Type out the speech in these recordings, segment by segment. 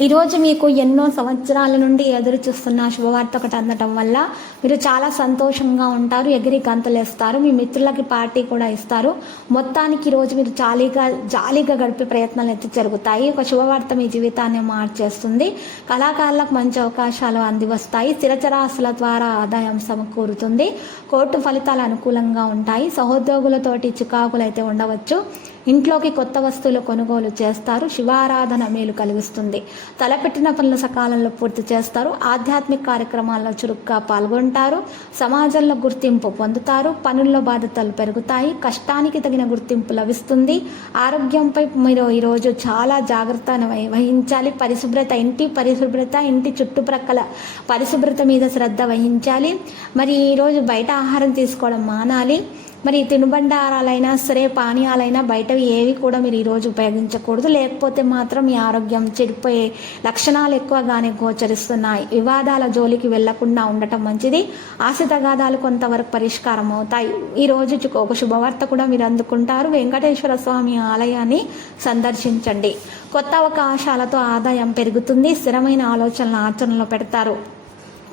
ఈరోజు మీకు ఎన్నో సంవత్సరాల నుండి ఎదురు చూస్తున్న శుభవార్త ఒకటి అందటం వల్ల మీరు చాలా సంతోషంగా ఉంటారు ఎగిరి గంతులేస్తారు మీ మిత్రులకి పార్టీ కూడా ఇస్తారు. మొత్తానికి ఈరోజు రోజు మీరు జాలీగా జాలీగా గడిపే ప్రయత్నాలు అయితే జరుగుతాయి. ఒక శుభవార్త మీ జీవితాన్ని మార్చేస్తుంది. కళాకారులకు మంచి అవకాశాలు అందివస్తాయి. స్థిరచరాశుల ద్వారా ఆదాయం సమకూరుతుంది. కోర్టు ఫలితాలు అనుకూలంగా ఉంటాయి. సహోద్యోగులతోటి చికాకులు అయితే ఉండవచ్చు. ఇంట్లోకి కొత్త వస్తువులు కొనుగోలు చేస్తారు శివారాధన మేలు కలిగిస్తుంది. తలపెట్టిన పనులు సకాలంలో పూర్తి చేస్తారు ఆధ్యాత్మిక కార్యక్రమాల్లో చురుగ్గా పాల్గొంటారు సమాజంలో గుర్తింపు పొందుతారు పనుల్లో బాధ్యతలు పెరుగుతాయి కష్టానికి తగిన గుర్తింపు లభిస్తుంది. ఆరోగ్యంపై మీరు ఈరోజు చాలా జాగ్రత్త వహించాలి. పరిశుభ్రత ఇంటి పరిశుభ్రత ఇంటి చుట్టుప్రక్కల పరిశుభ్రత మీద శ్రద్ధ వహించాలి. మరి ఈరోజు బయట ఆహారం తీసుకోవడం మానాలి. మరి తినుబండారాలైనా సరే పానీయాలైనా బయటవి ఏవి కూడా మీరు ఈరోజు ఉపయోగించకూడదు. లేకపోతే మాత్రం మీ ఆరోగ్యం చెడిపోయే లక్షణాలు ఎక్కువగానే గోచరిస్తున్నాయి. వివాదాల జోలికి వెళ్ళకుండా ఉండటం మంచిది. ఆశ తగాదాలు కొంతవరకు పరిష్కారం అవుతాయి. ఈ రోజు ఒక శుభవార్త కూడా మీరు అందుకుంటారు. వెంకటేశ్వర స్వామి ఆలయాన్ని సందర్శించండి. కొత్త అవకాశాలతో ఆదాయం పెరుగుతుంది. స్థిరమైన ఆలోచనలు ఆచరణలో పెడతారు.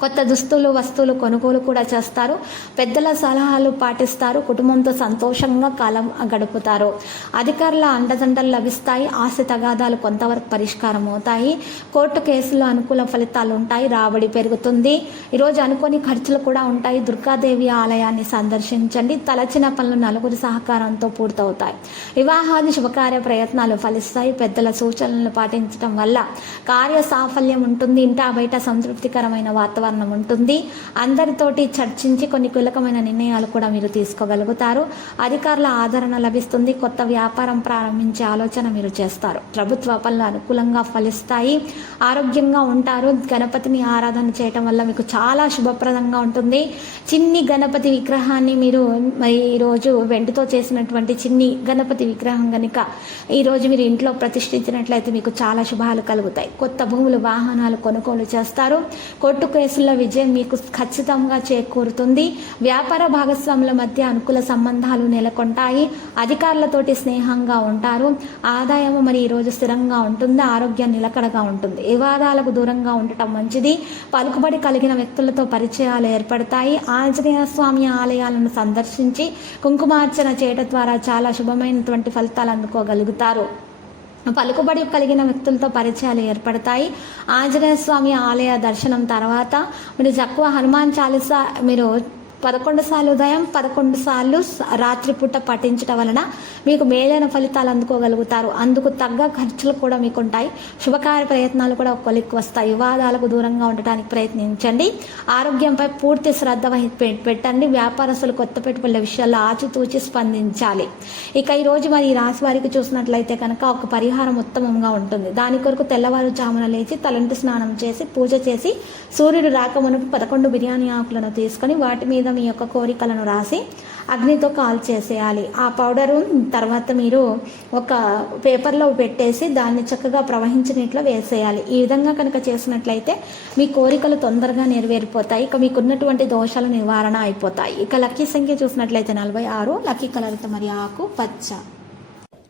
కొత్త దుస్తులు వస్తువులు కొనుగోలు కూడా చేస్తారు. పెద్దల సలహాలు పాటిస్తారు. కుటుంబంతో సంతోషంగా కాలం గడుపుతారు. అధికారుల అండదండలు లభిస్తాయి. ఆస్తి తగాదాలు కొంతవరకు పరిష్కారం అవుతాయి. కోర్టు కేసులు అనుకూల ఫలితాలు ఉంటాయి. రాబడి పెరుగుతుంది. ఈరోజు అనుకోని ఖర్చులు కూడా ఉంటాయి. దుర్గాదేవి ఆలయాన్ని సందర్శించండి. తలచిన పనులు నలుగురి సహకారంతో పూర్తవుతాయి. వివాహాది శుభకార్య ప్రయత్నాలు ఫలిస్తాయి. పెద్దల సూచనలను పాటించడం వల్ల కార్య సాఫల్యం ఉంటుంది. ఇంటా బయట సంతృప్తికరమైన వాతావరణం వాతావరణం ఉంటుంది. అందరితోటి చర్చించి కొన్ని కీలకమైన నిర్ణయాలు కూడా మీరు తీసుకోగలుగుతారు. అధికారుల ఆదరణ లభిస్తుంది. కొత్త వ్యాపారం ప్రారంభించే ఆలోచన మీరు చేస్తారు. ప్రభుత్వ పనులు అనుకూలంగా ఫలిస్తాయి. ఆరోగ్యంగా ఉంటారు. గణపతిని ఆరాధన చేయటం వల్ల మీకు చాలా శుభప్రదంగా ఉంటుంది. చిన్ని గణపతి విగ్రహాన్ని మీరు ఈరోజు వెండితో చేసినటువంటి చిన్ని గణపతి విగ్రహం కనుక ఈరోజు మీరు ఇంట్లో ప్రతిష్ఠించినట్లయితే మీకు చాలా శుభాలు కలుగుతాయి. కొత్త భూములు వాహనాలు కొనుగోలు చేస్తారు. కొట్టు కేసు కేసుల్లో విజయం మీకు ఖచ్చితంగా చేకూరుతుంది. వ్యాపార భాగస్వాముల మధ్య అనుకూల సంబంధాలు నెలకొంటాయి. అధికారులతోటి స్నేహంగా ఉంటారు. ఆదాయం మరి ఈరోజు స్థిరంగా ఉంటుంది. ఆరోగ్యం నిలకడగా ఉంటుంది. వివాదాలకు దూరంగా ఉండటం మంచిది. పలుకుబడి కలిగిన వ్యక్తులతో పరిచయాలు ఏర్పడతాయి. ఆంజనేయ స్వామి ఆలయాలను సందర్శించి కుంకుమార్చన చేయడం ద్వారా చాలా శుభమైనటువంటి ఫలితాలు అందుకోగలుగుతారు. పలుకుబడి కలిగిన వ్యక్తులతో పరిచయాలు ఏర్పడతాయి. ఆంజనేయ స్వామి ఆలయ దర్శనం తర్వాత మీరు తక్కువ హనుమాన్ చాలీసా మీరు పదకొండు సార్లు ఉదయం పదకొండు సార్లు రాత్రిపూట పఠించడం వలన మీకు మేలైన ఫలితాలు అందుకోగలుగుతారు. అందుకు తగ్గ ఖర్చులు కూడా మీకు ఉంటాయి శుభకార్య ప్రయత్నాలు కూడా కొలిక్కి వస్తాయి. వివాదాలకు దూరంగా ఉండటానికి ప్రయత్నించండి. ఆరోగ్యంపై పూర్తి శ్రద్ధ వహి పెట్టండి. వ్యాపారస్తులు కొత్త పెట్టుబడుల విషయాల్లో ఆచితూచి స్పందించాలి. ఇక ఈరోజు మరి ఈ రాశి వారికి చూసినట్లయితే కనుక ఒక పరిహారం ఉత్తమంగా ఉంటుంది. దాని కొరకు తెల్లవారుజామున లేచి తలంటి స్నానం చేసి పూజ చేసి సూర్యుడు రాకమునకు పదకొండు బిర్యానీ ఆకులను తీసుకొని వాటి మీద మీ యొక్క కోరికలను రాసి అగ్నితో కాల్ చేసేయాలి. ఆ పౌడరు తర్వాత మీరు ఒక పేపర్లో పెట్టేసి దాన్ని చక్కగా ప్రవహించినట్లు వేసేయాలి. ఈ విధంగా కనుక చేసినట్లయితే మీ కోరికలు తొందరగా నెరవేరిపోతాయి. ఇక మీకున్నటువంటి దోషాల నివారణ అయిపోతాయి. ఇక లక్కీ సంఖ్య చూసినట్లయితే నలభై ఆరు లక్కీ కలర్ మరి ఆకు పచ్చ.